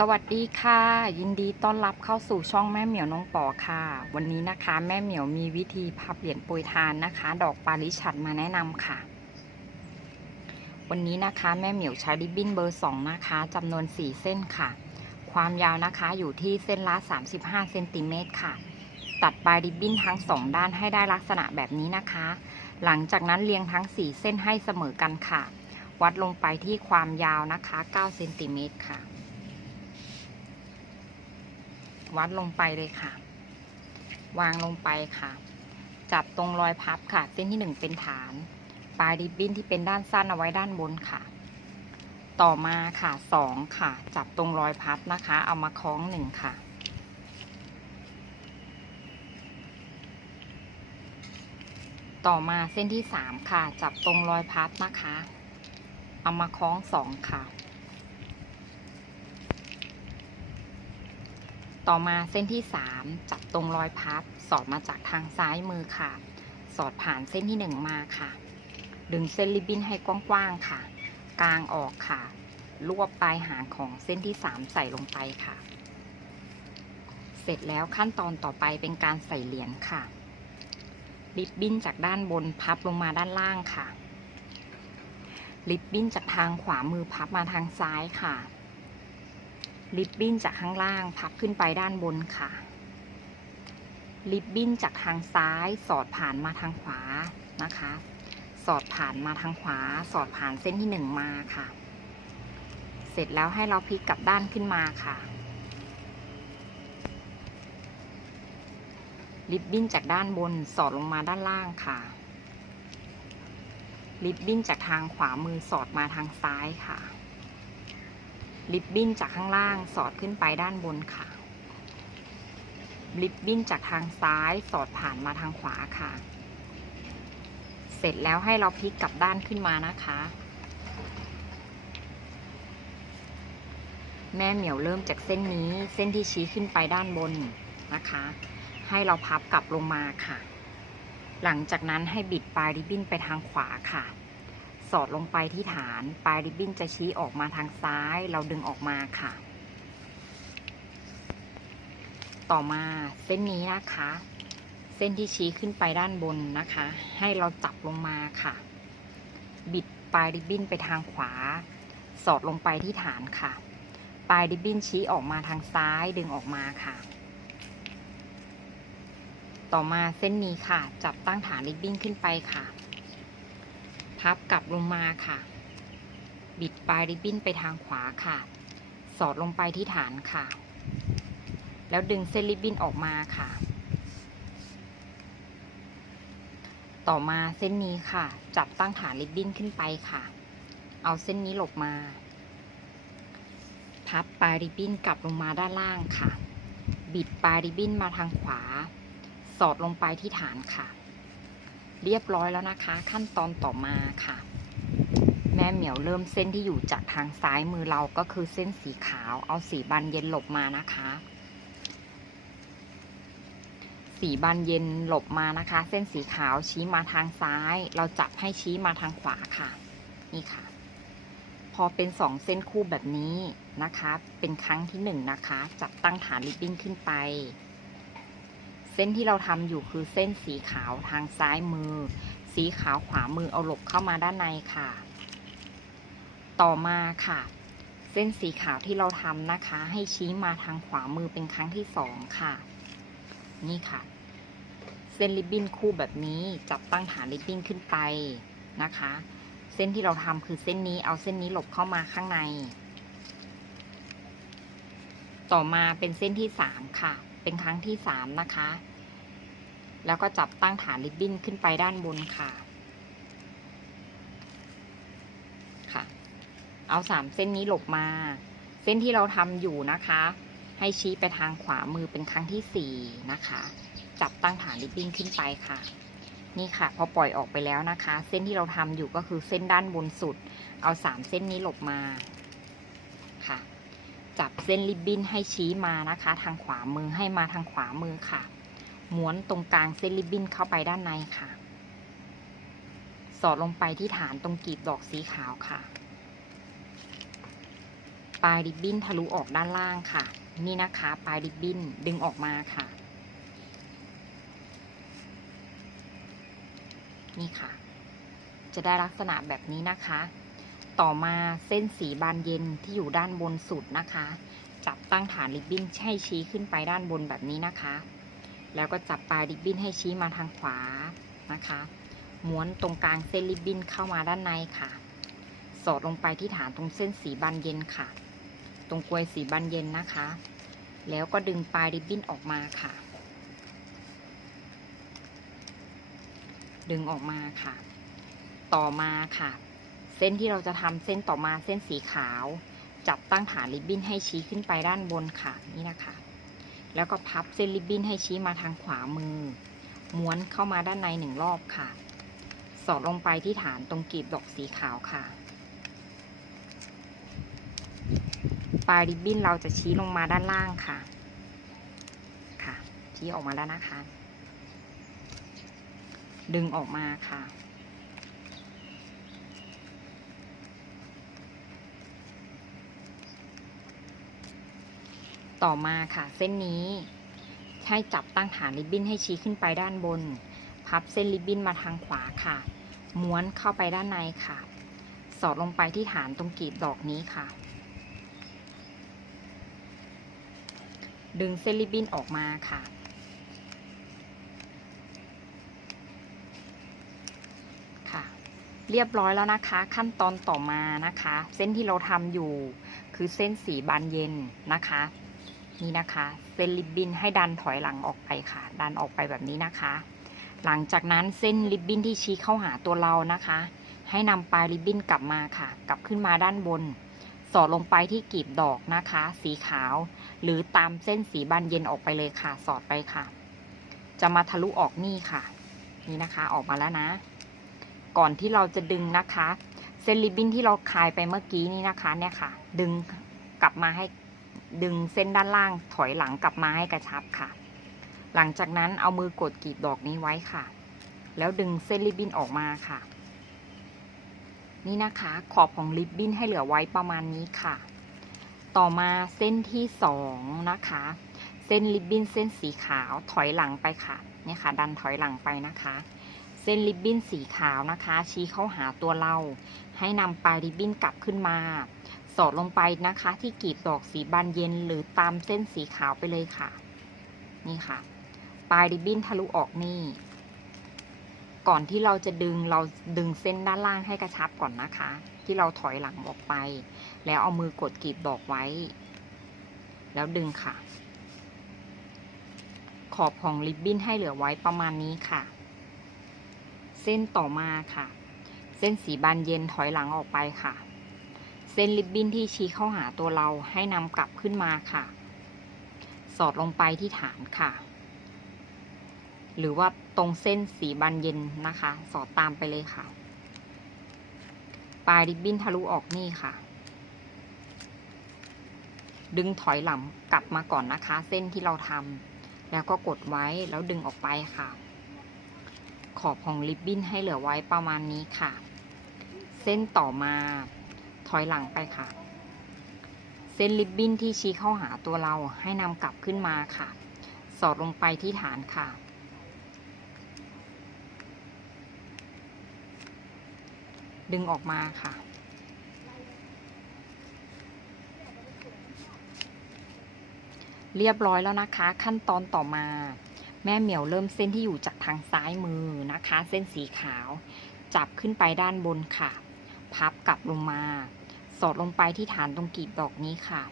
สวัสดีค่ะ ยินดีต้อนรับเข้าสู่ช่องแม่เหมียวน้องปอค่ะ วันนี้นะคะ แม่เหมียวมีวิธีพับเหรียญโปรยทานนะคะ ดอกปาริชัดมาแนะนำค่ะ วันนี้นะคะแม่เหมียวใช้ริบบิ้นเบอร์2นะคะจำนวน4เส้นค่ะ ความยาวนะคะอยู่ที่เส้นละ35เซนติเมตรค่ะ ตัดปลายริบบิ้นทั้ง2ด้านให้ได้ลักษณะแบบนี้นะคะ หลังจากนั้นเรียงทั้ง4เส้นให้เสมอกันค่ะ วัดลงไปที่ความยาวนะคะ9เซนติเมตรค่ะ วัดลงไปเลยค่ะ วางลงไปค่ะ จับตรงรอยพับค่ะ เส้นที่หนึ่งเป็นฐาน ปลายริบบิ้นที่เป็นด้านสั้นเอาไว้ด้านบนค่ะ ต่อมาค่ะสองค่ะ จับตรงรอยพับนะคะ เอามาคล้องหนึ่งค่ะต่อมาเส้นที่สามค่ะ จับตรงรอยพับนะคะ เอามาคล้องสองค่ะ ต่อมาเส้นที่ 3 จับตรงรอยพับ สอดมาจากทางซ้ายมือค่ะ สอดผ่านเส้นที่ 1 มาค่ะ ดึงเส้นริบบิ้นให้กว้างๆค่ะ กลางออกค่ะ รวบปลายหางของเส้นที่ 3 ใส่ลงไปค่ะ เสร็จแล้วขั้นตอนต่อไปเป็นการใส่เหรียญค่ะ ริบบิ้นจากด้านบนพับลงมาด้านล่างค่ะ ริบบิ้นจากทางขวามือพับมาทางซ้ายค่ะ ริบบิ้นจากข้างล่างพับขึ้นไปด้านบนค่ะ ริบบิ้นจากทางซ้าย สอดผ่านมาทางขวานะคะ สอดผ่านมาทางขวา สอดผ่านเส้นที่หนึ่งมาค่ะ เสร็จแล้วให้เราพลิกกลับด้านขึ้นมาค่ะ ริบบิ้นจากด้านบนสอดลงมาด้านล่างค่ะ ริบบิ้นจากทางขวามือสอดมาทางซ้ายค่ะ ริบบิ้นจากข้างล่างสอดขึ้นไปด้านบนค่ะริบบิ้นจากทางซ้ายสอดผ่านมาทางขวาค่ะ เสร็จแล้วให้เราพลิกกลับด้านขึ้นมานะคะ แม่เหมียวเริ่มจากเส้นนี้เส้นที่ชี้ขึ้นไปด้านบนนะคะ ให้เราพับกลับลงมาค่ะ หลังจากนั้นให้บิดปลายริบบิ้นไปทางขวาค่ะ สอดลงไปที่ฐาน ปลายริบบิ้นจะชี้ออกมาทางซ้าย เราดึงออกมาค่ะ ต่อมาเส้นนี้นะคะ เส้นที่ชี้ขึ้นไปด้านบนนะคะ ให้เราจับลงมาค่ะ บิดปลายริบบิ้นไปทางขวา สอดลงไปที่ฐานค่ะ ปลายริบบิ้นชี้ออกมาทางซ้ายดึงออกมาค่ะ ต่อมาเส้นนี้ค่ะ จับตั้งฐานริบบิ้นขึ้นไปค่ะ พับกลับลงมาค่ะ บิดปลายริบบิ้นไปทางขวาค่ะ สอดลงไปที่ฐานค่ะ แล้วดึงเส้นริบบิ้นออกมาค่ะ ต่อมาเส้นนี้ค่ะ จับตั้งฐานริบบิ้นขึ้นไปค่ะ เอาเส้นนี้หลบมา พับปลายริบบิ้นกลับลงมาด้านล่างค่ะ บิดปลายริบบิ้นมาทางขวา สอดลงไปที่ฐานค่ะ เรียบร้อยแล้วนะคะ ขั้นตอนต่อมาค่ะ แม่เหมียวเริ่มเส้นที่อยู่จากทางซ้ายมือเราก็คือเส้นสีขาว เอาสีบานเย็นหลบมานะคะ สีบานเย็นหลบมานะคะ เส้นสีขาวชี้มาทางซ้าย เราจับให้ชี้มาทางขวาค่ะ นี่ค่ะ พอเป็นสองเส้นคู่แบบนี้นะคะ เป็นครั้งที่หนึ่งนะคะ จับตั้งฐานริบบิ้นขึ้นไป เส้นที่เราทำอยู่คือเส้นสีขาวทางซ้ายมือ สีขาวขวามือเอาหลบเข้ามาด้านในค่ะ ต่อมาค่ะ เส้นสีขาวที่เราทำนะคะ ให้ชี้มาทางขวามือเป็นครั้งที่สองค่ะ นี่ค่ะ เส้นริบบิ้นคู่แบบนี้จับตั้งฐานริบบิ้นขึ้นไปนะคะ เส้นที่เราทำคือเส้นนี้เอาเส้นนี้หลบเข้ามาข้างใน ต่อมาเป็นเส้นที่สามค่ะ เป็นครั้งที่สามนะคะ แล้วก็จับตั้งฐานริบบิ้นขึ้นไปด้านบนค่ะ ค่ะ เอาสามเส้นนี้หลบมา เส้นที่เราทำอยู่นะคะ ให้ชี้ไปทางขวามือเป็นครั้งที่สี่นะคะ จับตั้งฐานริบบิ้นขึ้นไปค่ะนี่ค่ะ พอปล่อยออกไปแล้วนะคะ เส้นที่เราทำอยู่ก็คือเส้นด้านบนสุด เอาสามเส้นนี้หลบมา จับเส้นริบบิ้นให้ชี้มานะคะ ทางขวามือให้มาทางขวามือค่ะ ม้วนตรงกลางเส้นริบบิ้นเข้าไปด้านในค่ะ สอดลงไปที่ฐานตรงกีบดอกสีขาวค่ะ ปลายริบบิ้นทะลุออกด้านล่างค่ะ นี่นะคะ ปลายริบบิ้นดึงออกมาค่ะ นี่ค่ะ จะได้ลักษณะแบบนี้นะคะ ต่อมาเส้นสีบานเย็นที่อยู่ด้านบนสุดนะคะ จับตั้งฐานริบบิ้นให้ชี้ขึ้นไปด้านบนแบบนี้นะคะ แล้วก็จับปลายริบบิ้นให้ชี้มาทางขวานะคะ ม้วนตรงกลางเส้นริบบิ้นเข้ามาด้านในค่ะ สอดลงไปที่ฐานตรงเส้นสีบานเย็นค่ะ ตรงกลวยสีบานเย็นนะคะ แล้วก็ดึงปลายริบบิ้นออกมาค่ะ ดึงออกมาค่ะ ต่อมาค่ะ เส้นที่เราจะทำเส้นต่อมาเส้นสีขาว จับตั้งฐานริบบิ้นให้ชี้ขึ้นไปด้านบนค่ะนี่นะคะ แล้วก็พับเส้นริบบิ้นให้ชี้มาทางขวามือ ม้วนเข้ามาด้านในหนึ่งรอบค่ะ สอดลงไปที่ฐานตรงกลีบดอกสีขาวค่ะ ปลายริบบิ้นเราจะชี้ลงมาด้านล่างค่ะ ค่ะ ชี้ออกมาแล้วนะคะ ดึงออกมาค่ะ ต่อมาค่ะ เส้นนี้ให้จับตั้งฐานริบบิ้นให้ชี้ขึ้นไปด้านบน พับเส้นริบบิ้นมาทางขวาค่ะ ม้วนเข้าไปด้านในค่ะ สอดลงไปที่ฐานตรงกลีบดอกนี้ค่ะ ดึงเส้นริบบิ้นออกมาค่ะ ค่ะ เรียบร้อยแล้วนะคะ ขั้นตอนต่อมานะคะ เส้นที่เราทำอยู่คือเส้นสีบานเย็นนะคะ นี่นะคะเส้นริบบิ้นให้ดันถอยหลังออกไปค่ะ ดันออกไปแบบนี้นะคะ หลังจากนั้นเส้นริบบิ้นที่ชี้เข้าหาตัวเรานะคะ ให้นำปลายริบบิ้นกลับมาค่ะ กลับขึ้นมาด้านบน สอดลงไปที่กลีบดอกนะคะ สีขาว หรือตามเส้นสีบานเย็นออกไปเลยค่ะ สอดไปค่ะ จะมาทะลุออกนี่ค่ะ นี่นะคะออกมาแล้วนะ ก่อนที่เราจะดึงนะคะ เส้นริบบิ้นที่เราคลายไปเมื่อกี้นี้นะคะ เนี่ยค่ะ ดึงกลับมาให้ ดึงเส้นด้านล่างถอยหลังกลับมาให้กระชับค่ะ หลังจากนั้นเอามือกดกรีบดอกนี้ไว้ค่ะ แล้วดึงเส้นริบบิ้นออกมาค่ะ นี่นะคะขอบของริบบิ้นให้เหลือไว้ประมาณนี้ค่ะ ต่อมาเส้นที่สองนะคะ เส้นริบบิ้นเส้นสีขาวถอยหลังไปค่ะเนี่ยค่ะ ดันถอยหลังไปนะคะ เส้นริบบิ้นสีขาวนะคะ ชี้เข้าหาตัวเราให้นำปลายริบบิ้นกลับขึ้นมา สอดลงไปนะคะ ที่กลีบดอกสีบานเย็นหรือตามเส้นสีขาวไปเลยค่ะ นี่ค่ะ ปลายริบบิ้นทะลุออกนี่ ก่อนที่เราจะดึงเราดึงเส้นด้านล่างให้กระชับก่อนนะคะ ที่เราถอยหลังออกไป แล้วเอามือกดกลีบดอกไว้ แล้วดึงค่ะ ขอบของริบบิ้นให้เหลือไว้ประมาณนี้ค่ะ เส้นต่อมาค่ะ เส้นสีบานเย็นถอยหลังออกไปค่ะ เส้นริบบิ้นที่ชี้เข้าหาตัวเราให้นำกลับขึ้นมาค่ะ สอดลงไปที่ฐานค่ะ หรือว่าตรงเส้นสีบานเย็นนะคะ สอดตามไปเลยค่ะ ปลายริบบิ้นทะลุออกนี่ค่ะ ดึงถอยหลังกลับมาก่อนนะคะ เส้นที่เราทำแล้วก็กดไว้แล้วดึงออกไปค่ะ ขอบของริบบิ้นให้เหลือไว้ประมาณนี้ค่ะ เส้นต่อมา ถอยหลังไปค่ะ เส้นริบบิ้นที่ชี้เข้าหาตัวเราให้นำกลับขึ้นมาค่ะ สอดลงไปที่ฐานค่ะ ดึงออกมาค่ะเรียบร้อยแล้วนะคะ ขั้นตอนต่อมา แม่เหมียวเริ่มเส้นที่อยู่จากทางซ้ายมือนะคะ เส้นสีขาว จับขึ้นไปด้านบนค่ะ พับกลับลงมา สอดลงไปที่ฐานตรงกลีบดอกนี้ค่ะ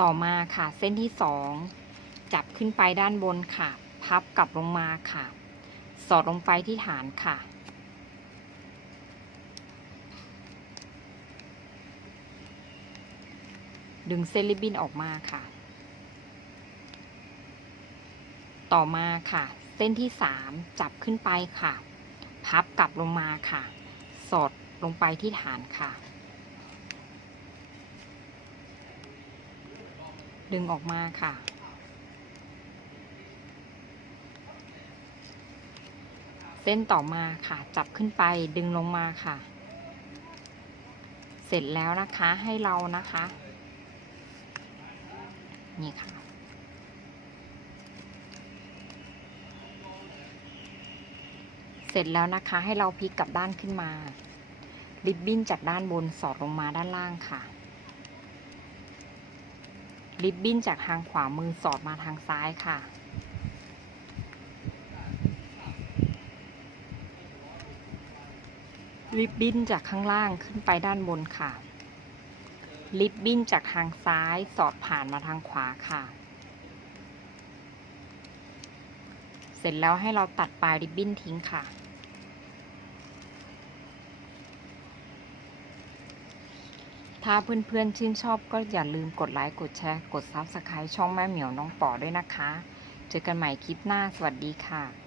ต่อมาค่ะเส้นที่สองจับขึ้นไปด้านบนค่ะ พับกลับลงมาค่ะ สอดลงไปที่ฐานค่ะ ดึงเส้นริบบิ้นออกมาค่ะ ต่อมาค่ะ เส้นที่สามจับขึ้นไปค่ะ พับกลับลงมาค่ะ สอดลงไปที่ฐานค่ะ ดึงออกมาค่ะ เส้นต่อมาค่ะ จับขึ้นไปดึงลงมาค่ะ เสร็จแล้วนะคะให้เรานะคะ นี่ค่ะ เส ร็จแล้วนะคะ ให้เราพลิกกลับด้านขึ้นมา ริบบิ้นจากด้านบนสอดลงมาด้านล่างค่ะ ริบบิ้นจากทางขวามือสอดมาทางซ้ายค่ะ ริบบิ้นจากข้างล่างขึ้นไปด้านบนค่ะ ริบบิ้นจากทางซ้ายสอดผ่านมาทางขวาค่ะเสร็จแล้วให้เราตัดปลายริบบิ้นทิ้งค่ะ ถ้าเพื่อนๆชื่นชอบก็อย่าลืมกดไลค์ กดแชร์ กด Subscribe ช่องแม่เหมียวน้องป๋อด้วยนะคะ เจอกันใหม่คลิปหน้า สวัสดีค่ะ